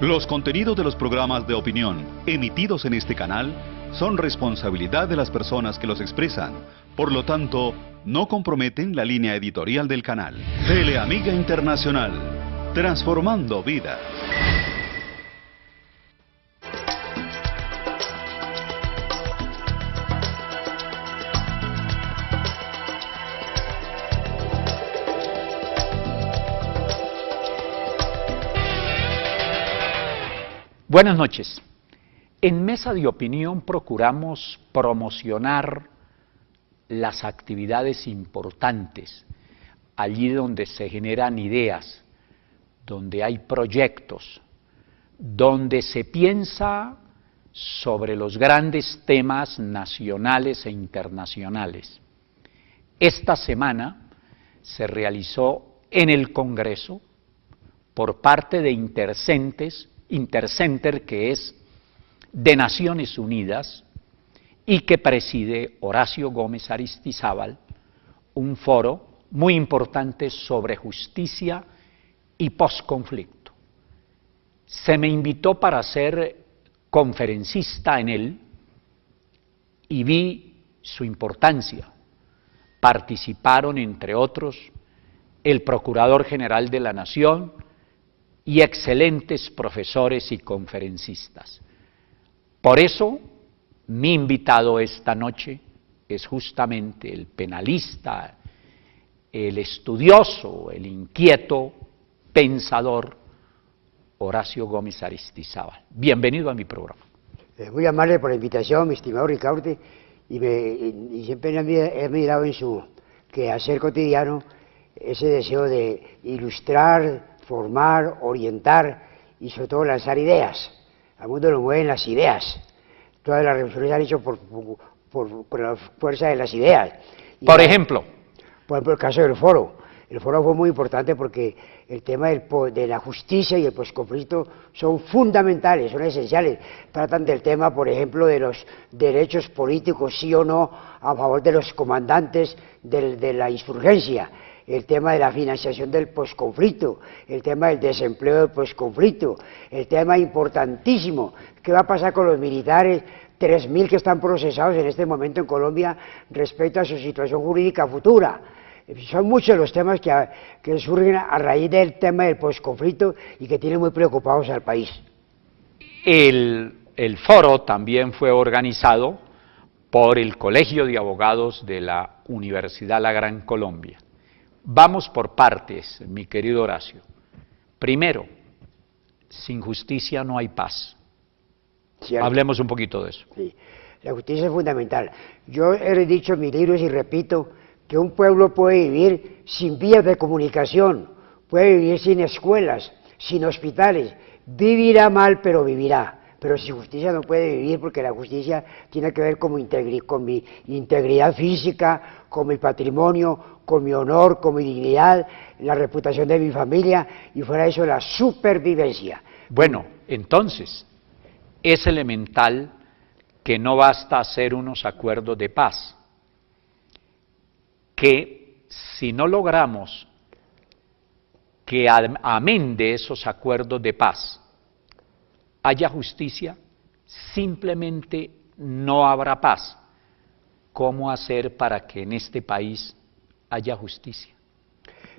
Los contenidos de los programas de opinión emitidos en este canal son responsabilidad de las personas que los expresan. Por lo tanto, no comprometen la línea editorial del canal. Teleamiga Internacional, transformando vidas. Buenas noches. En Mesa de Opinión procuramos promocionar las actividades importantes, allí donde se generan ideas, donde hay proyectos, donde se piensa sobre los grandes temas nacionales e internacionales. Esta semana se realizó en el Congreso, por parte de Intercenter, que es de Naciones Unidas y que preside Horacio Gómez Aristizábal, un foro muy importante sobre justicia y posconflicto. Se me invitó para ser conferencista en él y vi su importancia. Participaron, entre otros, el Procurador General de la Nación y excelentes profesores y conferencistas. Por eso, mi invitado esta noche es justamente el penalista, el estudioso, el inquieto, pensador Horacio Gómez Aristizábal. Bienvenido a mi programa. Muy amable por la invitación, mi estimado Ricaurte, y siempre he admirado en su quehacer cotidiano ese deseo de ilustrar, formar, orientar y sobre todo lanzar ideas. Al mundo lo mueven las ideas. Todas las revoluciones se han hecho por la fuerza de las ideas. Por ejemplo, el caso del foro. El foro fue muy importante porque el tema de la justicia y el posconflicto son fundamentales, son esenciales. Tratan del tema, por ejemplo, de los derechos políticos, sí o no, a favor de los comandantes de la insurgencia. El tema de la financiación del posconflicto, el tema del desempleo del posconflicto, el tema importantísimo, ¿qué va a pasar con los militares? 3.000 que están procesados en este momento en Colombia respecto a su situación jurídica futura. Son muchos los temas que surgen a raíz del tema del posconflicto y que tienen muy preocupados al país. El foro también fue organizado por el Colegio de Abogados de la Universidad La Gran Colombia. Vamos por partes, mi querido Horacio. Primero, sin justicia no hay paz. Cierto. Hablemos un poquito de eso. Sí, la justicia es fundamental. Yo he dicho en mis libros y repito que un pueblo puede vivir sin vías de comunicación, puede vivir sin escuelas, sin hospitales, vivirá mal pero vivirá. Pero sin justicia no puede vivir porque la justicia tiene que ver con mi integridad física, con mi patrimonio, con mi honor, con mi dignidad, la reputación de mi familia y fuera de eso la supervivencia. Bueno, entonces, es elemental que no basta hacer unos acuerdos de paz, que si no logramos que amén de esos acuerdos de paz haya justicia, simplemente no habrá paz. ¿Cómo hacer para que en este país haya justicia?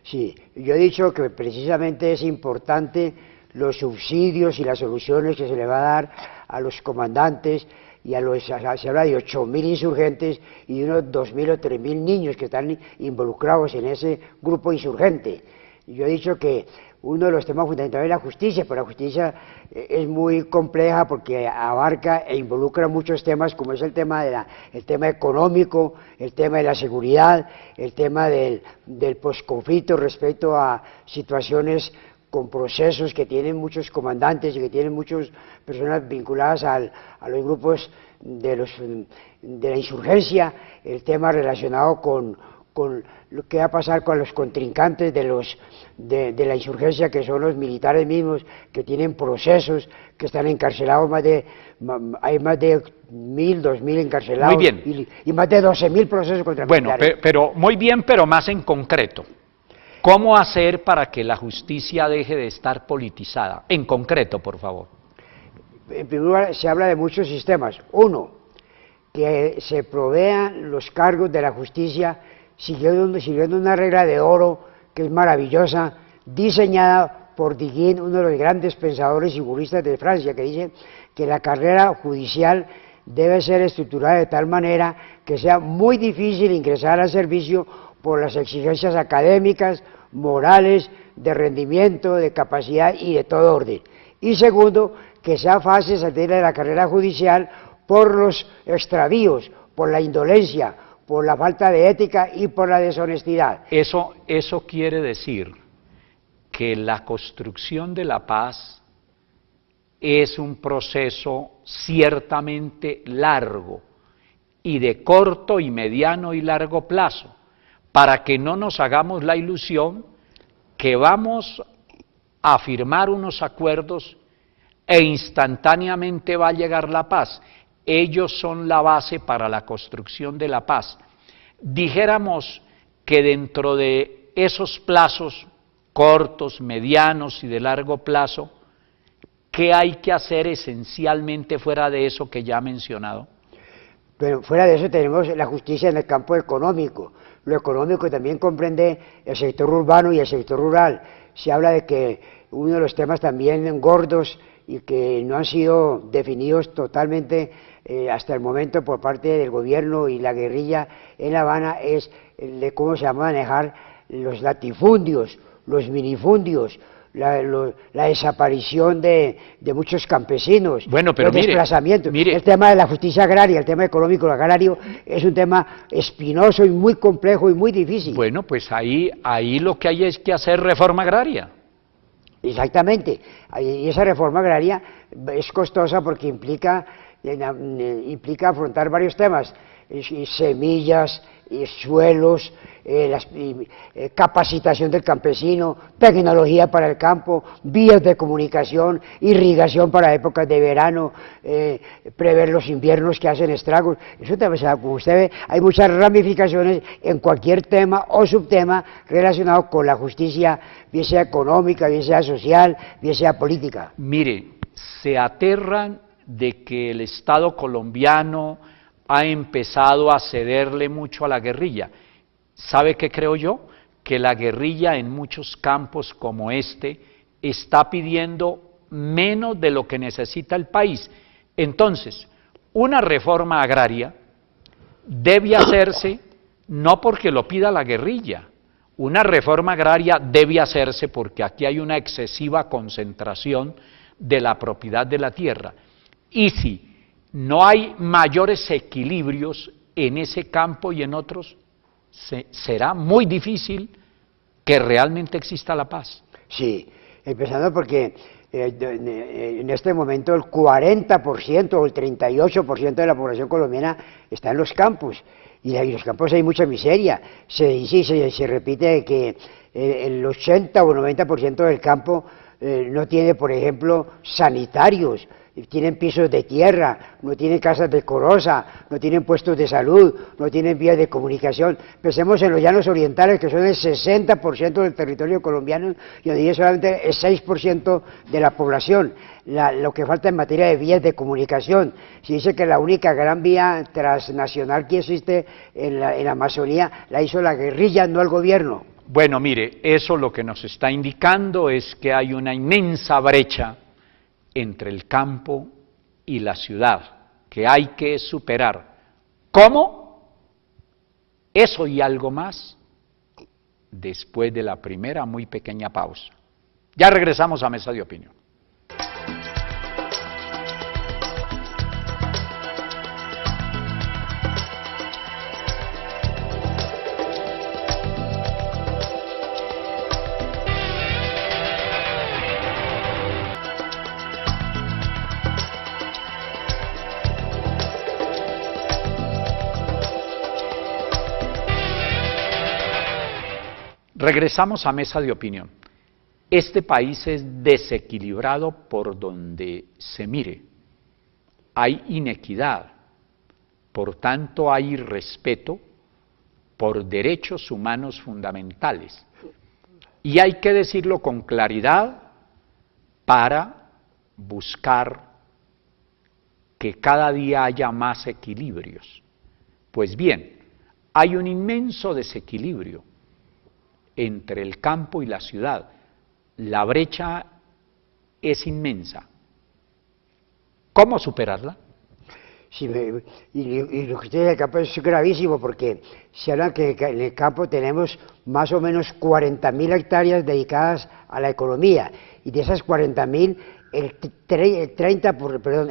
Sí, yo he dicho que precisamente es importante los subsidios y las soluciones que se le va a dar a los comandantes y se habla de 8.000 insurgentes y de unos 2.000 o 3.000 niños que están involucrados en ese grupo insurgente. Yo he dicho que uno de los temas fundamentales es la justicia, pero la justicia es muy compleja porque abarca e involucra muchos temas, como es el tema económico, el tema de la seguridad, el tema del posconflicto respecto a situaciones con procesos que tienen muchos comandantes y que tienen muchas personas vinculadas a los grupos de la insurgencia, el tema relacionado con lo que va a pasar con los contrincantes de la insurgencia, que son los militares mismos, que tienen procesos, que están encarcelados, hay más de 1.000, 2.000 encarcelados. Muy bien. Y más de 12.000 procesos contra militares. Bueno, pero muy bien, pero más en concreto. ¿Cómo hacer para que la justicia deje de estar politizada? En concreto, por favor. En primer lugar, se habla de muchos sistemas. Uno, que se provean los cargos de la justicia siguiendo una regla de oro que es maravillosa, diseñada por Diguin, uno de los grandes pensadores y juristas de Francia, que dice que la carrera judicial debe ser estructurada de tal manera que sea muy difícil ingresar al servicio por las exigencias académicas, morales, de rendimiento, de capacidad y de todo orden. Y segundo, que sea fácil salir de la carrera judicial por los extravíos, por la indolencia, por la falta de ética y por la deshonestidad. Eso quiere decir que la construcción de la paz es un proceso ciertamente largo y de corto y mediano y largo plazo, para que no nos hagamos la ilusión que vamos a firmar unos acuerdos e instantáneamente va a llegar la paz. Ellos son la base para la construcción de la paz. Dijéramos que dentro de esos plazos cortos, medianos y de largo plazo, ¿qué hay que hacer esencialmente fuera de eso que ya he mencionado? Pero fuera de eso tenemos la justicia en el campo económico. Lo económico también comprende el sector urbano y el sector rural. Se habla de que uno de los temas también gordos y que no han sido definidos totalmente hasta el momento por parte del gobierno y la guerrilla en La Habana es de cómo se va a manejar los latifundios, los minifundios, la desaparición de muchos campesinos, bueno, pero los desplazamientos. El tema de la justicia agraria, el tema económico agrario es un tema espinoso y muy complejo y muy difícil. Bueno, pues ahí lo que hay es que hacer reforma agraria. Exactamente, y esa reforma agraria es costosa porque implica afrontar varios temas, semillas, suelos, capacitación del campesino, tecnología para el campo, vías de comunicación, irrigación para épocas de verano, prever los inviernos que hacen estragos. Eso también, como usted ve, hay muchas ramificaciones en cualquier tema o subtema relacionado con la justicia, bien sea económica, bien sea social, bien sea política. Mire, se aterran de que el Estado colombiano ha empezado a cederle mucho a la guerrilla. ¿Sabe qué creo yo? Que la guerrilla en muchos campos como este está pidiendo menos de lo que necesita el país. Entonces, una reforma agraria debe hacerse no porque lo pida la guerrilla, una reforma agraria debe hacerse porque aquí hay una excesiva concentración de la propiedad de la tierra. Y si no hay mayores equilibrios en ese campo y en otros, será muy difícil que realmente exista la paz. Sí, empezando porque en este momento el 40% o el 38% de la población colombiana está en los campos, y en los campos hay mucha miseria. Se dice y se repite que el 80 o 90% del campo no tiene, por ejemplo, sanitarios, tienen pisos de tierra, no tienen casas decorosas, no tienen puestos de salud, no tienen vías de comunicación. Pensemos en los llanos orientales, que son el 60% del territorio colombiano, y donde solamente el 6% de la población. Lo que falta en materia de vías de comunicación. Se dice que la única gran vía transnacional que existe en la Amazonía la hizo la guerrilla, no el gobierno. Bueno, mire, eso lo que nos está indicando es que hay una inmensa brecha entre el campo y la ciudad, que hay que superar. ¿Cómo? Eso y algo más después de la primera muy pequeña pausa. Ya regresamos a Mesa de Opinión. Regresamos a Mesa de Opinión. Este país es desequilibrado por donde se mire. Hay inequidad, por tanto hay irrespeto por derechos humanos fundamentales. Y hay que decirlo con claridad para buscar que cada día haya más equilibrios. Pues bien, hay un inmenso desequilibrio entre el campo y la ciudad. La brecha es inmensa. ¿Cómo superarla? Sí, y lo que usted dice del campo es gravísimo porque se habla que en el campo tenemos más o menos 40.000 hectáreas dedicadas a la economía y de esas 40.000 el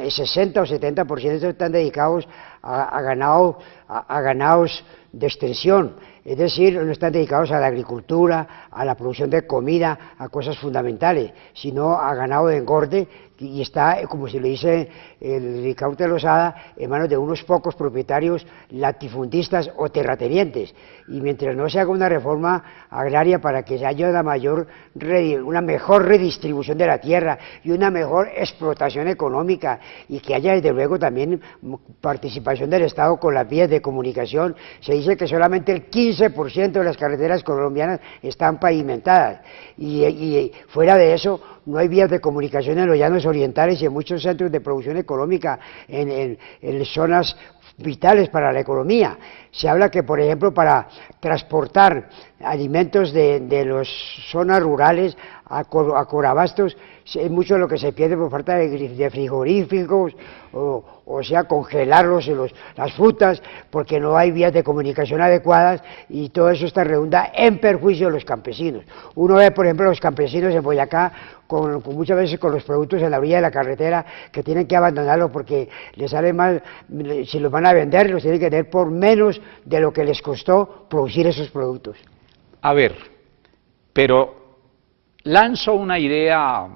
60 o 70% están dedicados a ganados de extensión, es decir, no están dedicados a la agricultura, a la producción de comida, a cosas fundamentales, sino a ganado de engorde, y está, como se le dice el Ricaurte Losada, en manos de unos pocos propietarios latifundistas o terratenientes. Y mientras no se haga una reforma agraria para que haya una mejor redistribución de la tierra y una mejor explotación económica, y que haya desde luego también participación del Estado con las vías de comunicación, se dice que solamente el 15% de las carreteras colombianas están pavimentadas, y fuera de eso no hay vías de comunicación en los llanos orientales y en muchos centros de producción económica, en zonas vitales para la economía. Se habla que, por ejemplo, para transportar alimentos de las zonas rurales a Corabastos, es mucho lo que se pierde por falta de frigoríficos, o sea, congelar las frutas, porque no hay vías de comunicación adecuadas, y todo eso está redunda en perjuicio de los campesinos. Uno ve, por ejemplo, los campesinos en Boyacá, muchas veces con los productos en la orilla de la carretera, que tienen que abandonarlos porque les sale mal, si los van a vender, los tienen que vender por menos de lo que les costó producir esos productos. A ver, pero lanzo una idea,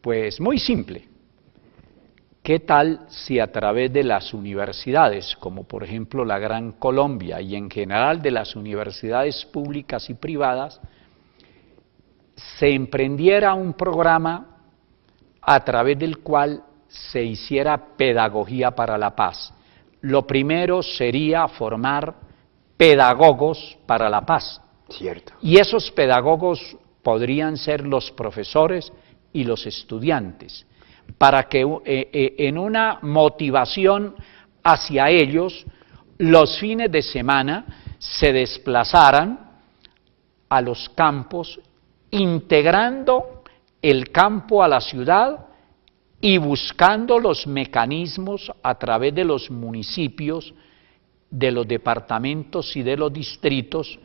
pues muy simple. ¿Qué tal si a través de las universidades, como por ejemplo la Gran Colombia y en general de las universidades públicas y privadas, se emprendiera un programa a través del cual se hiciera pedagogía para la paz? Lo primero sería formar pedagogos para la paz. Cierto. Y esos pedagogos podrían ser los profesores y los estudiantes, para que en una motivación hacia ellos, los fines de semana se desplazaran a los campos, integrando el campo a la ciudad y buscando los mecanismos a través de los municipios, de los departamentos y de los distritos,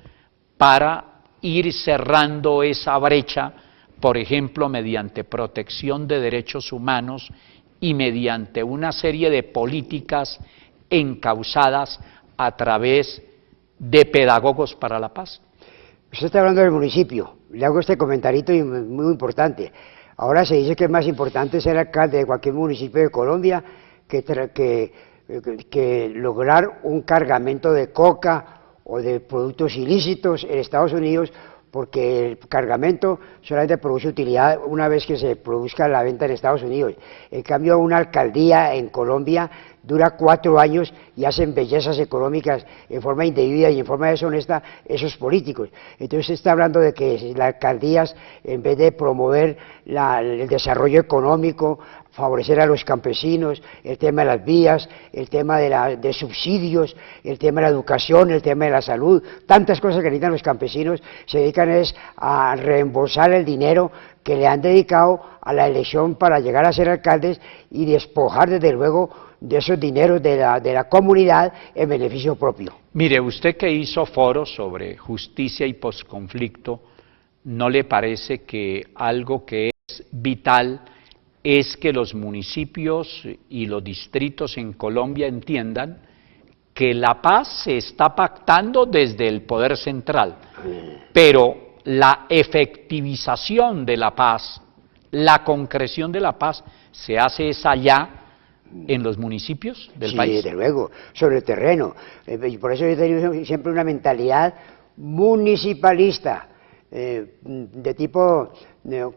para ir cerrando esa brecha, por ejemplo, mediante protección de derechos humanos y mediante una serie de políticas encausadas a través de pedagogos para la paz. Usted está hablando del municipio, le hago este comentarito muy importante. Ahora se dice que es más importante ser alcalde de cualquier municipio de Colombia que lograr un cargamento de coca o de productos ilícitos en Estados Unidos, porque el cargamento solamente produce utilidad una vez que se produzca la venta en Estados Unidos. En cambio, una alcaldía en Colombia dura 4 años y hacen bellezas económicas en forma indebida y en forma deshonesta esos políticos. Entonces se está hablando de que las alcaldías, en vez de promover el desarrollo económico, favorecer a los campesinos, el tema de las vías, el tema de subsidios, el tema de la educación, el tema de la salud, tantas cosas que necesitan los campesinos, se dedican a reembolsar el dinero que le han dedicado a la elección para llegar a ser alcaldes, y despojar desde luego de esos dineros de la comunidad en beneficio propio. Mire, usted que hizo foros sobre justicia y posconflicto, ¿no le parece que algo que es vital es que los municipios y los distritos en Colombia entiendan que la paz se está pactando desde el poder central, pero la efectivización de la paz, la concreción de la paz, se hace allá en los municipios del país? Sí, desde luego, sobre el terreno. Por eso yo he tenido siempre una mentalidad municipalista, de tipo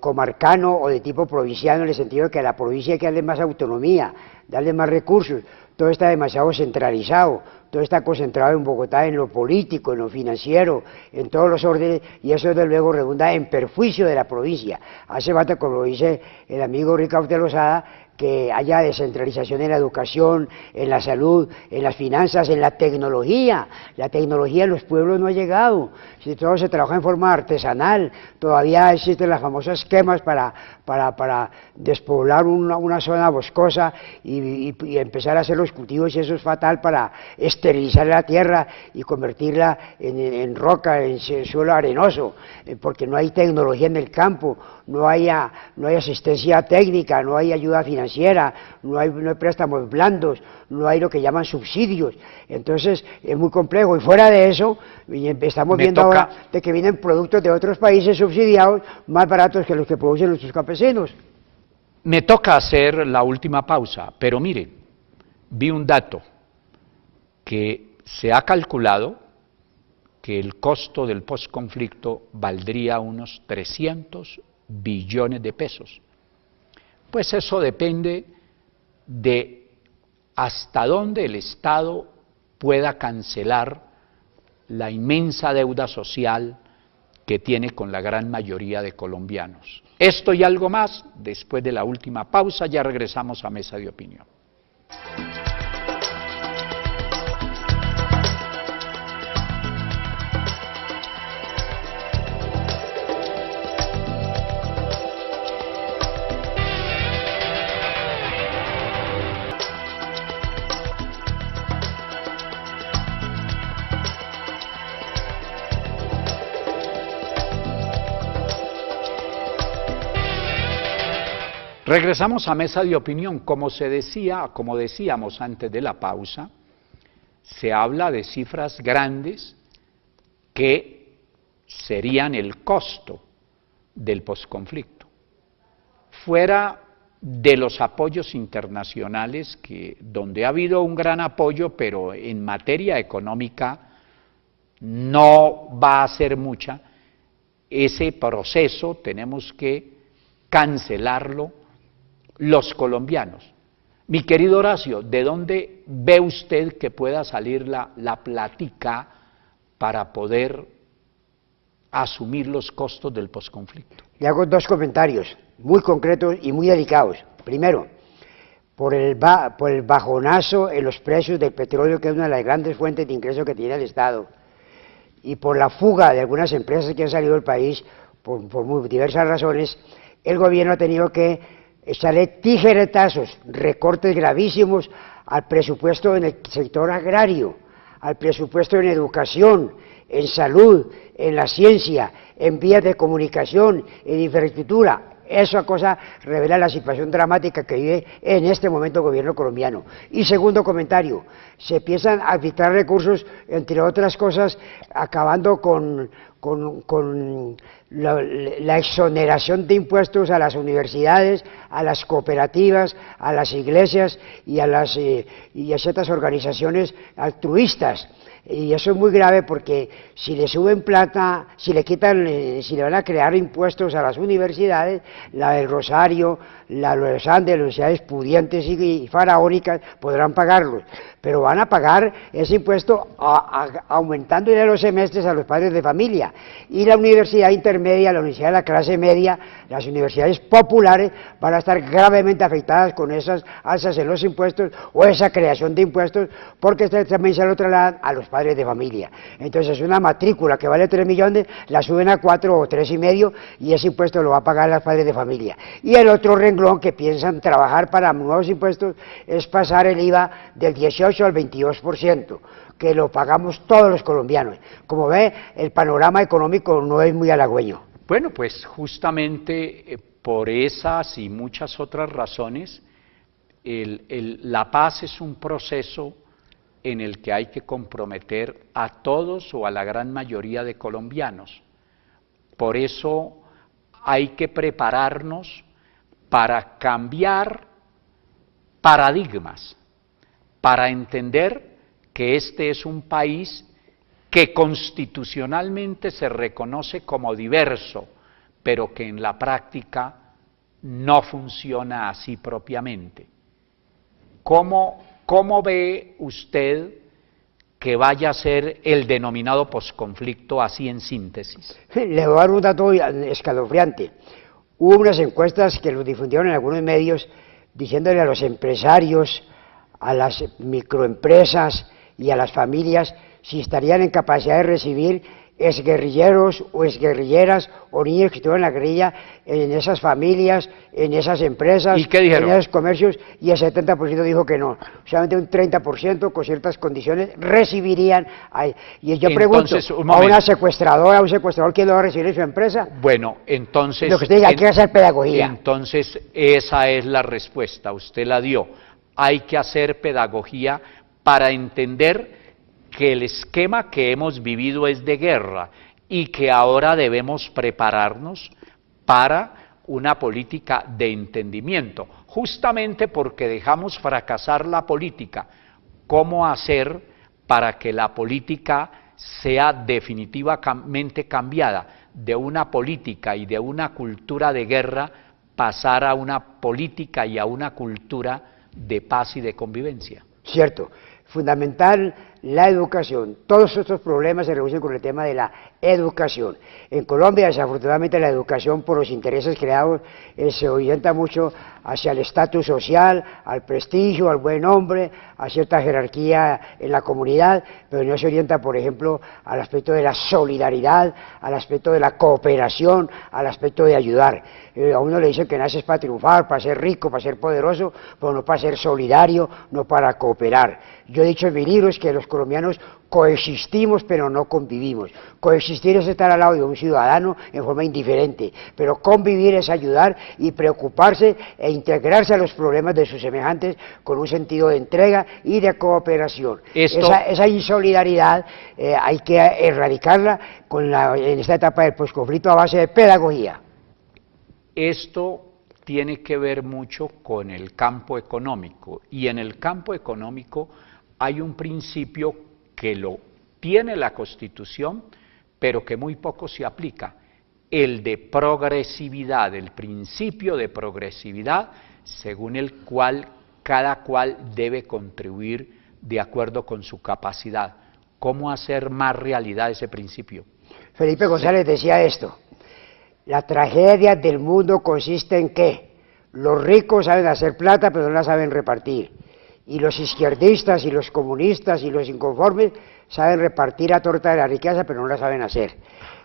comarcano o de tipo provinciano, en el sentido de que a la provincia hay que darle más autonomía, darle más recursos. Todo está demasiado centralizado, todo está concentrado en Bogotá, en lo político, en lo financiero, en todos los órdenes, y eso desde luego redunda en perjuicio de la provincia. Hace falta, como dice el amigo Ricardo de Lozada, que haya descentralización en la educación, en la salud, en las finanzas, en la tecnología. La tecnología en los pueblos no ha llegado. Si todo se trabaja en forma artesanal, todavía existen las famosas esquemas para despoblar una zona boscosa y empezar a hacer los cultivos, y eso es fatal para esterilizar la tierra y convertirla en roca, en suelo arenoso, porque no hay tecnología en el campo, no hay asistencia técnica, no hay ayuda financiera, no hay préstamos blandos, no hay lo que llaman subsidios. Entonces es muy complejo, y fuera de eso estamos viendo ahora de que vienen productos de otros países subsidiados más baratos que los que producen nuestros campesinos. Me toca hacer la última pausa, pero mire, vi un dato que se ha calculado que el costo del posconflicto valdría unos 300 billones de pesos. Pues eso depende de hasta dónde el Estado pueda cancelar la inmensa deuda social que tiene con la gran mayoría de colombianos. Esto y algo más, después de la última pausa, ya regresamos a Mesa de Opinión. Regresamos a Mesa de Opinión. Como decíamos antes de la pausa, se habla de cifras grandes que serían el costo del posconflicto. Fuera de los apoyos internacionales, donde ha habido un gran apoyo, pero en materia económica no va a ser mucha, ese proceso tenemos que cancelarlo los colombianos. Mi querido Horacio, ¿de dónde ve usted que pueda salir la plática para poder asumir los costos del posconflicto? Le hago dos comentarios muy concretos y muy delicados. Primero, por el bajonazo en los precios del petróleo, que es una de las grandes fuentes de ingresos que tiene el Estado, y por la fuga de algunas empresas que han salido del país por muy diversas razones, el gobierno ha tenido que echarle tijeretazos, recortes gravísimos al presupuesto en el sector agrario, al presupuesto en educación, en salud, en la ciencia, en vías de comunicación, en infraestructura. Esa cosa revela la situación dramática que vive en este momento el gobierno colombiano. Y segundo comentario, se empiezan a arbitrar recursos, entre otras cosas, acabando con la exoneración de impuestos a las universidades, a las cooperativas, a las iglesias y a ciertas organizaciones altruistas. Y eso es muy grave, porque si le suben plata, si le van a crear impuestos a las universidades, la del Rosario, la de los Andes, las universidades pudientes y faraónicas podrán pagarlos, pero van a pagar ese impuesto aumentándole los semestres a los padres de familia. Y la universidad intermedia, la universidad de la clase media, las universidades populares van a estar gravemente afectadas con esas alzas en los impuestos o esa creación de impuestos, porque también se lo trasladan a los padres de familia. Entonces una matrícula que vale 3 millones la suben a 4 o 3,5, y ese impuesto lo va a pagar los padres de familia. Y el otro renglón que piensan trabajar para nuevos impuestos es pasar el IVA del 18 al 22%, que lo pagamos todos los colombianos. Como ve, el panorama económico no es muy halagüeño. Bueno, pues justamente por esas y muchas otras razones, la paz es un proceso en el que hay que comprometer a todos o a la gran mayoría de colombianos. Por eso hay que prepararnos para cambiar paradigmas, para entender que este es un país que constitucionalmente se reconoce como diverso, pero que en la práctica no funciona así propiamente. ¿Cómo ve usted que vaya a ser el denominado posconflicto así en síntesis? Le voy a dar un dato escalofriante. Hubo unas encuestas que los difundieron en algunos medios diciéndole a los empresarios, a las microempresas y a las familias si estarían en capacidad de recibir exguerrilleros o exguerrilleras o niños que estuvieron en la guerrilla en esas familias, en esas empresas, ¿Y qué dijeron? en esos comercios, y el 70% dijo que no. Solamente un 30% con ciertas condiciones recibirían. Y yo pregunto, Entonces, un a una momento. secuestradora, a un secuestrador, ¿quién lo va a recibir en su empresa? Bueno, entonces... Lo que usted diga, hay que hacer pedagogía. Entonces, esa es la respuesta, usted la dio. Hay que hacer pedagogía para entender que el esquema que hemos vivido es de guerra y que ahora debemos prepararnos para una política de entendimiento, justamente porque dejamos fracasar la política. ¿Cómo hacer para que la política sea definitivamente cambiada de una política y de una cultura de guerra, pasar a una política y a una cultura de paz y de convivencia? Cierto, fundamental la educación. Todos estos problemas se reducen con el tema de la educación. En Colombia, desafortunadamente, la educación, por los intereses creados, se orienta mucho hacia el estatus social, al prestigio, al buen nombre, a cierta jerarquía en la comunidad, pero no se orienta, por ejemplo, al aspecto de la solidaridad, al aspecto de la cooperación, al aspecto de ayudar. A uno le dicen que naces para triunfar, para ser rico, para ser poderoso, pero no para ser solidario, no para cooperar. Yo he dicho en mis libros que los colombianos coexistimos pero no convivimos. Coexistir es estar al lado de un ciudadano en forma indiferente, pero convivir es ayudar y preocuparse e integrarse a los problemas de sus semejantes con un sentido de entrega y de cooperación. Esa insolidaridad hay que erradicarla en esta etapa del posconflicto a base de pedagogía. Esto tiene que ver mucho con el campo económico, y en el campo económico hay un principio que lo tiene la Constitución, pero que muy poco se aplica, el de progresividad, el principio de progresividad, según el cual cada cual debe contribuir de acuerdo con su capacidad. ¿Cómo hacer más realidad ese principio? Felipe González decía esto: la tragedia del mundo consiste en que los ricos saben hacer plata pero no la saben repartir, y los izquierdistas y los comunistas y los inconformes saben repartir la torta de la riqueza pero no la saben hacer.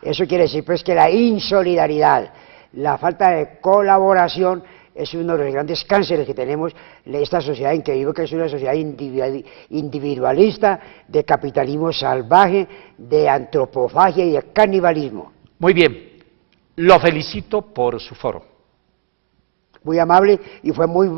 Eso quiere decir pues que la insolidaridad, la falta de colaboración es uno de los grandes cánceres que tenemos en esta sociedad en que vivo, que es una sociedad individualista, de capitalismo salvaje, de antropofagia y de canibalismo. Muy bien, lo felicito por su foro. Muy amable, y fue muy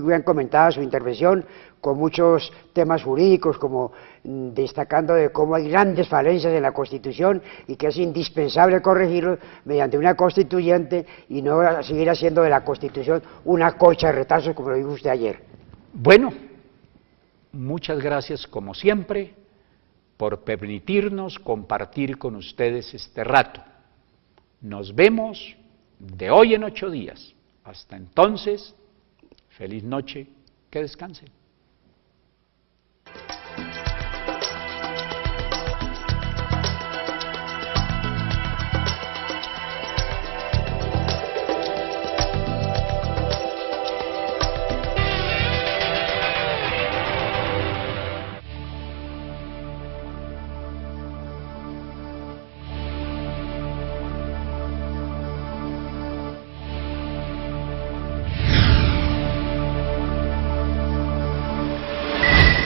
bien comentada su intervención, con muchos temas jurídicos, como destacando de cómo hay grandes falencias en la Constitución y que es indispensable corregirlos mediante una constituyente y no seguir haciendo de la Constitución una colcha de retazos, como lo dijo usted ayer. Bueno, muchas gracias como siempre por permitirnos compartir con ustedes este rato. Nos vemos de hoy en 8 días. Hasta entonces, feliz noche, que descansen.